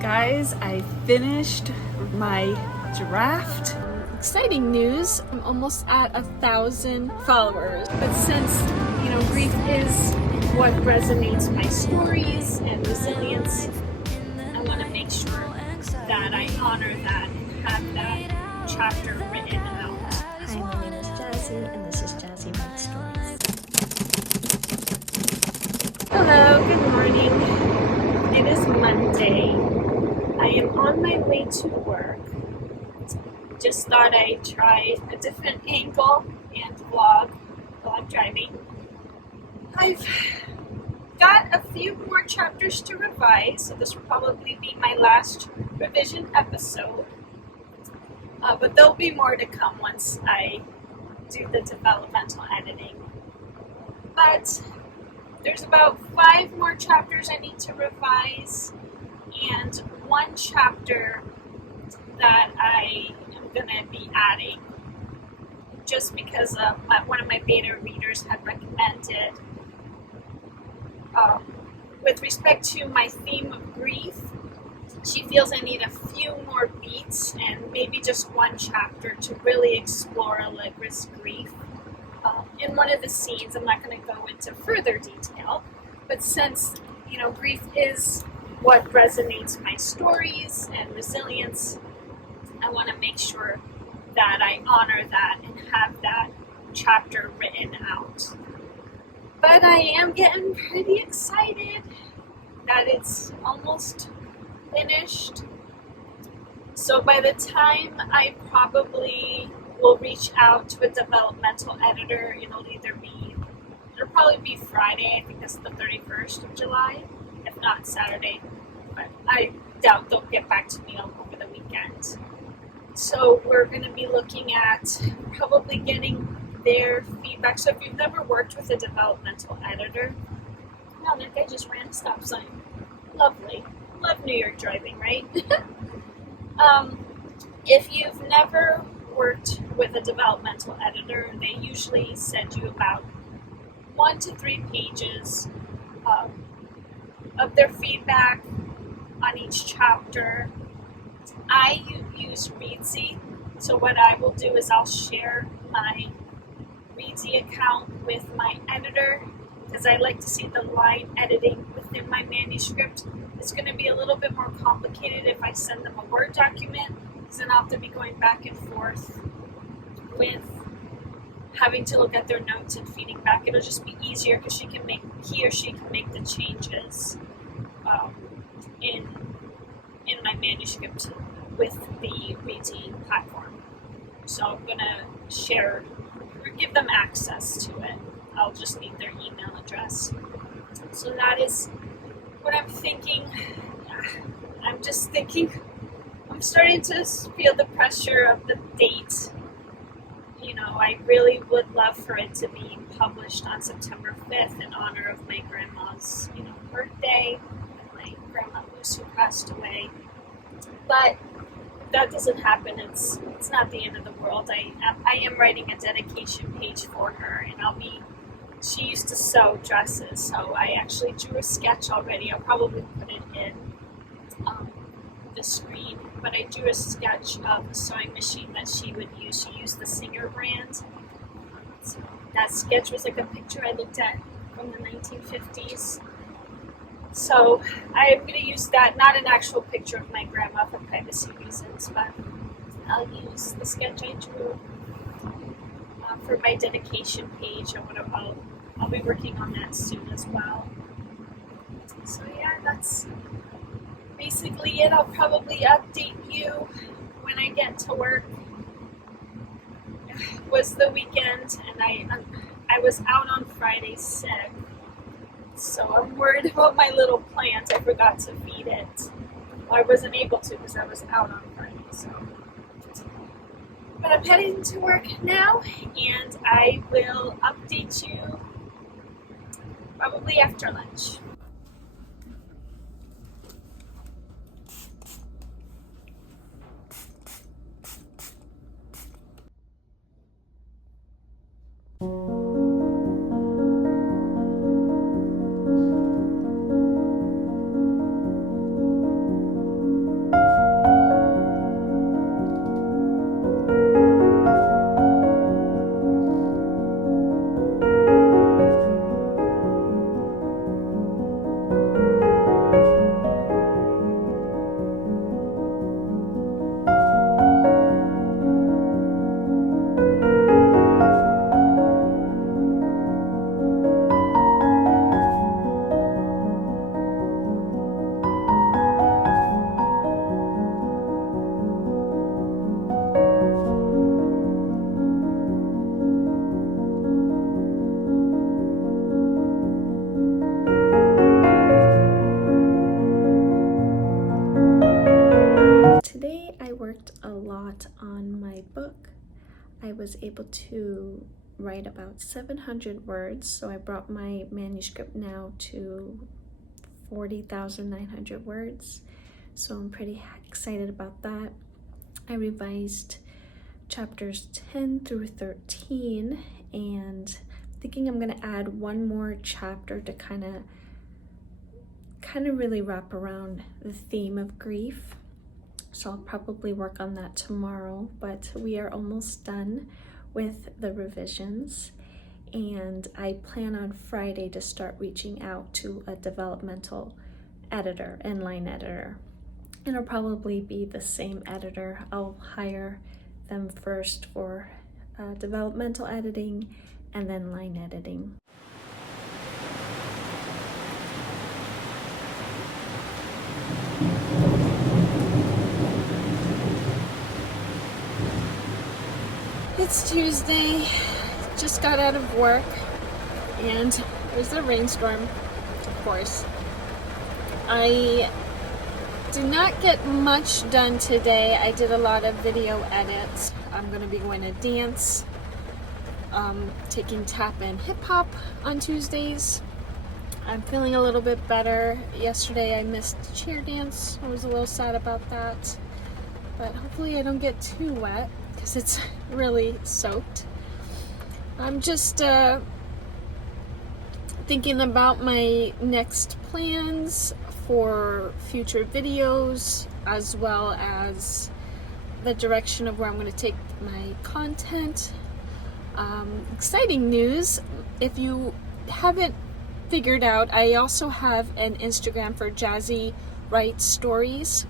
Guys, I finished my draft. Exciting news, I'm almost at 1,000 followers. But since, grief is what resonates my stories and resilience, I want to make sure that I honor that and have that chapter written out. Hi, my name is Jazzy, and this is Jazzy Writes Stories. Hello, good morning. It is Monday. I am on my way to work. Just thought I'd try a different angle and vlog while I'm driving. I've got a few more chapters to revise, so this will probably be my last revision episode. But there'll be more to come once I do the developmental editing. But there's about 5 more chapters I need to revise, and one chapter that I am going to be adding just because one of my beta readers had recommended with respect to my theme of grief. She feels I need a few more beats and maybe just one chapter to really explore Allegra's grief. In one of the scenes, I'm not going to go into further detail, but since, grief is what resonates my stories and resilience, I want to make sure that I honor that and have that chapter written out. But I am getting pretty excited that it's almost finished. So by the time I probably will reach out to a developmental editor, it'll probably be Friday. I think that's the 31st of July, if not Saturday. But I doubt they'll get back to me over the weekend. So we're going to be looking at probably getting their feedback. So if you've never worked with a developmental editor, wow, that guy just ran a stop sign. Lovely. Love New York driving, right? If you've never worked with a developmental editor, they usually send you about 1 to 3 pages of their feedback on each chapter. I use Reedsy, so what I will do is I'll share my Reedsy account with my editor because I like to see the line editing within my manuscript. It's going to be a little bit more complicated if I send them a Word document, because then I'll have to be going back and forth with having to look at their notes and feeding back. It'll just be easier because he or she can make the changes in my manuscript with the Reedsy platform. So I'm going to give them access to it. I'll just need their email address. So that is what I'm thinking. I'm just thinking, I'm starting to feel the pressure of the date. I really would love for it to be published on September 5th in honor of my grandma's, birthday, and my grandma Luce, who passed away. But if that doesn't happen, it's not the end of the world. I am writing a dedication page for her, and she used to sew dresses, so I actually drew a sketch already. I'll probably put it in the screen, but I drew a sketch of a sewing machine that she would use. She used the Singer brand. So that sketch was like a picture I looked at from the 1950s. So I'm going to use that, not an actual picture of my grandma for privacy reasons, but I'll use the sketch I drew for my dedication page. I'll be working on that soon as well. So yeah, that's basically it. I'll probably update you when I get to work. It was the weekend, and I was out on Friday sick, so I'm worried about my little plant. I forgot to feed it. Well, I wasn't able to because I was out on Friday. But I'm heading to work now, and I will update you probably after lunch. that on my book, I was able to write about 700 words. So I brought my manuscript now to 40,900 words. So I'm pretty excited about that. I revised chapters 10 through 13, and thinking I'm going to add one more chapter to kind of really wrap around the theme of grief. So I'll probably work on that tomorrow, but we are almost done with the revisions, and I plan on Friday to start reaching out to a developmental editor and line editor. It'll probably be the same editor. I'll hire them first for developmental editing and then line editing. It's Tuesday, just got out of work, and there's a rainstorm, of course. I did not get much done today. I did a lot of video edits. I'm going to be going to dance, taking tap and hip hop on Tuesdays. I'm feeling a little bit better. Yesterday I missed cheer dance. I was a little sad about that, but hopefully I don't get too wet because it's really soaked. I'm just thinking about my next plans for future videos, as well as the direction of where I'm going to take my content. Exciting news, if you haven't figured out, I also have an Instagram for Jazzy Writes Stories.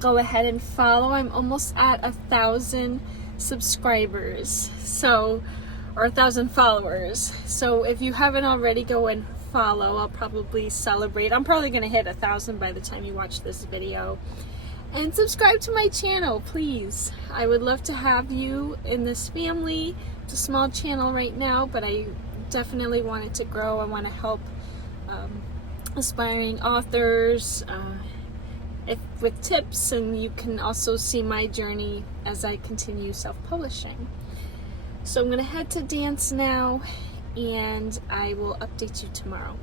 Go ahead and follow. I'm almost at 1,000 subscribers, or 1,000 followers. So if you haven't already, go and follow. I'll probably celebrate. I'm probably gonna hit 1,000 by the time you watch this video. And subscribe to my channel, please. I would love to have you in this family. It's a small channel right now, but I definitely want it to grow. I want to help aspiring authors with tips, and you can also see my journey as I continue self-publishing. So I'm going to head to dance now, and I will update you tomorrow.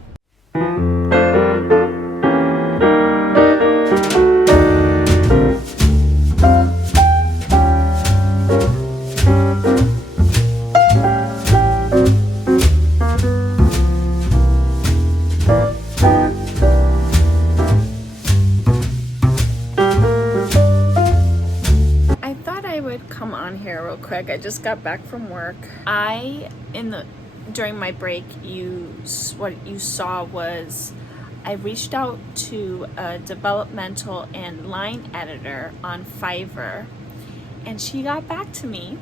Come on here real quick. I just got back from work. During my break, what you saw was I reached out to a developmental and line editor on Fiverr, and she got back to me.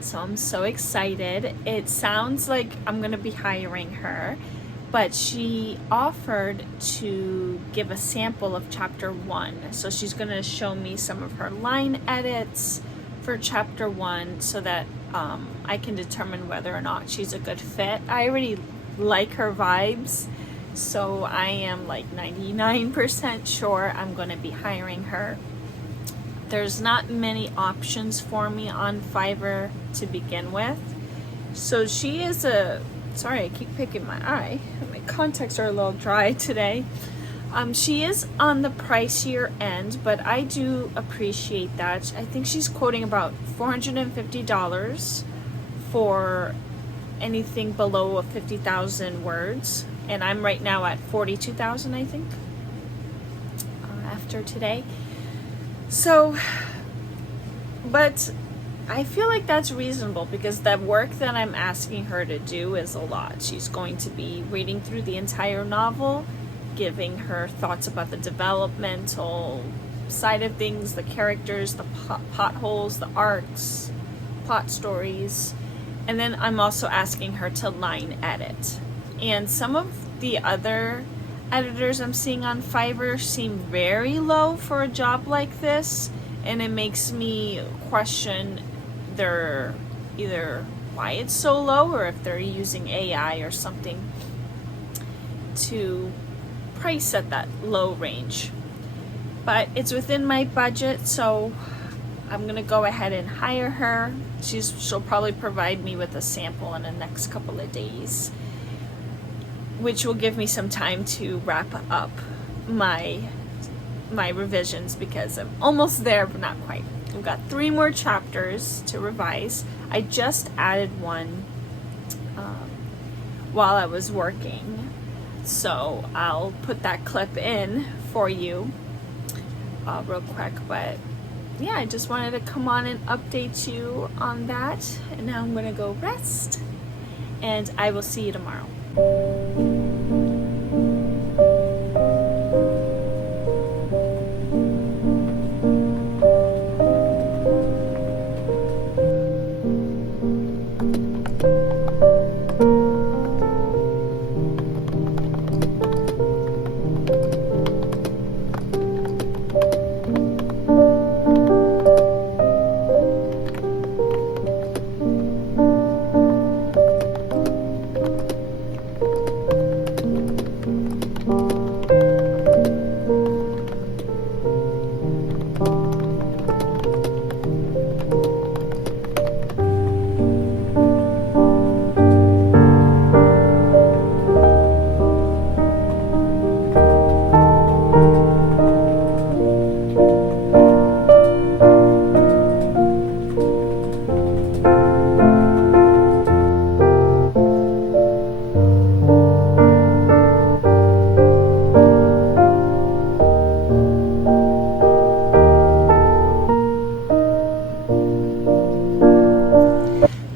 So I'm so excited. It sounds like I'm gonna be hiring her, but she offered to give a sample of chapter 1. So she's gonna show me some of her line edits for chapter 1 so that I can determine whether or not she's a good fit. I already like her vibes, so I am like 99% sure I'm going to be hiring her. There's not many options for me on Fiverr to begin with, so she is sorry, I keep picking my eye. My contacts are a little dry today. She is on the pricier end, but I do appreciate that. I think she's quoting about $450 for anything below 50,000 words. And I'm right now at 42,000, I think, after today. So, but I feel like that's reasonable because the work that I'm asking her to do is a lot. She's going to be reading through the entire novel, giving her thoughts about the developmental side of things, the characters, the plot holes, the arcs, plot stories, and then I'm also asking her to line edit. And some of the other editors I'm seeing on Fiverr seem very low for a job like this, and it makes me question either why it's so low or if they're using AI or something to price at that low range. But it's within my budget, so I'm gonna go ahead and hire her. She'll probably provide me with a sample in the next couple of days, which will give me some time to wrap up my revisions, because I'm almost there, but not quite. We've got 3 more chapters to revise. I just added one while I was working, so I'll put that clip in for you real quick. But yeah, I just wanted to come on and update you on that. And now I'm gonna go rest, and I will see you tomorrow.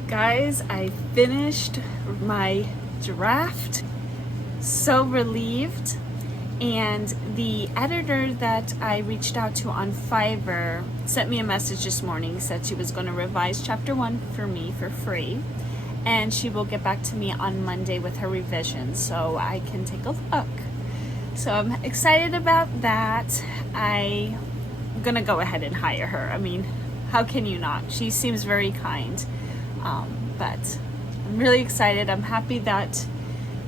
Guys, I finished my draft. So relieved. And the editor that I reached out to on Fiverr sent me a message this morning, said she was going to revise chapter 1 for me for free, and she will get back to me on Monday with her revisions so I can take a look. So I'm excited about that. I'm gonna go ahead and hire her. I mean, how can you not? She seems very kind. But I'm really excited. I'm happy that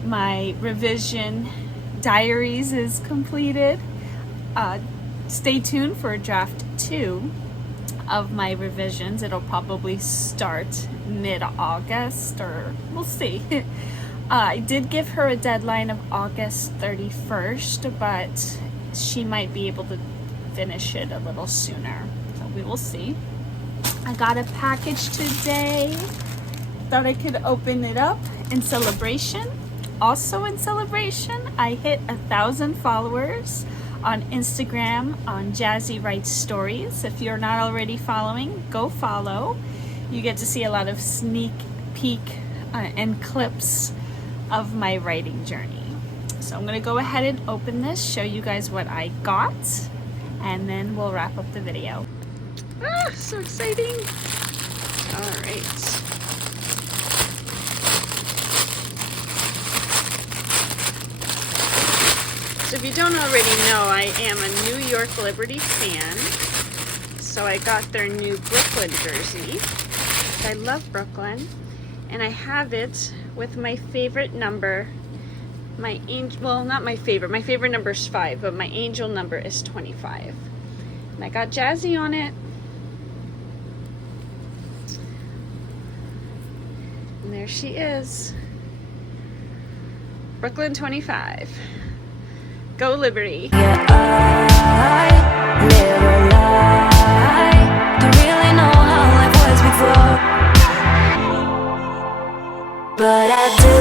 my revision Diaries is completed. Stay tuned for draft 2 of my revisions. It'll probably start mid-August, or we'll see. I did give her a deadline of August 31st, but she might be able to finish it a little sooner. So we will see. I got a package today. Thought I could open it up in celebration. Also in celebration, I hit 1,000 followers on Instagram on Jazzy Writes Stories. If you're not already following, go follow. You get to see a lot of sneak peek and clips of my writing journey. So I'm gonna go ahead and open this, show you guys what I got, and then we'll wrap up the video. Ah, so exciting. All right. So if you don't already know, I am a New York Liberty fan. So I got their new Brooklyn jersey. I love Brooklyn. And I have it with my favorite number. My angel, well, not my favorite number is 5, but my angel number is 25. And I got Jazzy on it. And there she is. Brooklyn 25. Go Liberty. Yeah, I live a lie. Don't really know how life was before, but I do.